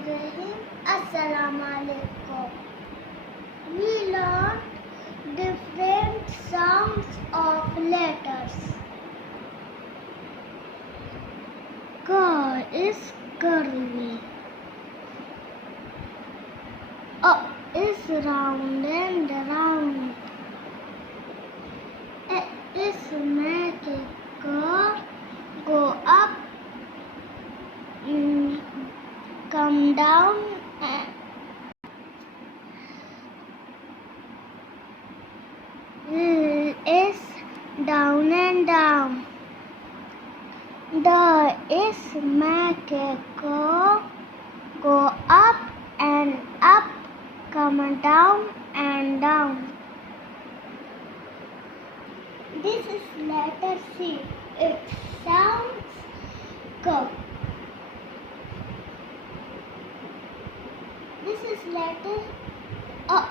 Bismillahirrahmanirrahim. Assalamu alaikum. We learned different sounds of letters. K is curly. A is round and round. A is make a curve, go up, come down, is down and down. The is make a curve, go up and up, come down and down. This is letter C. It sounds K. This is letter A.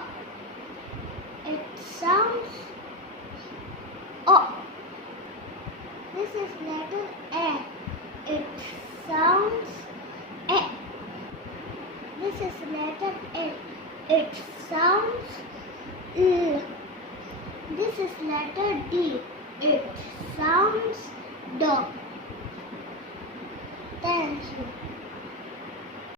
It sounds O. This is letter A. It sounds A. This is letter A. It sounds L. This is letter D. It sounds D. Thank you.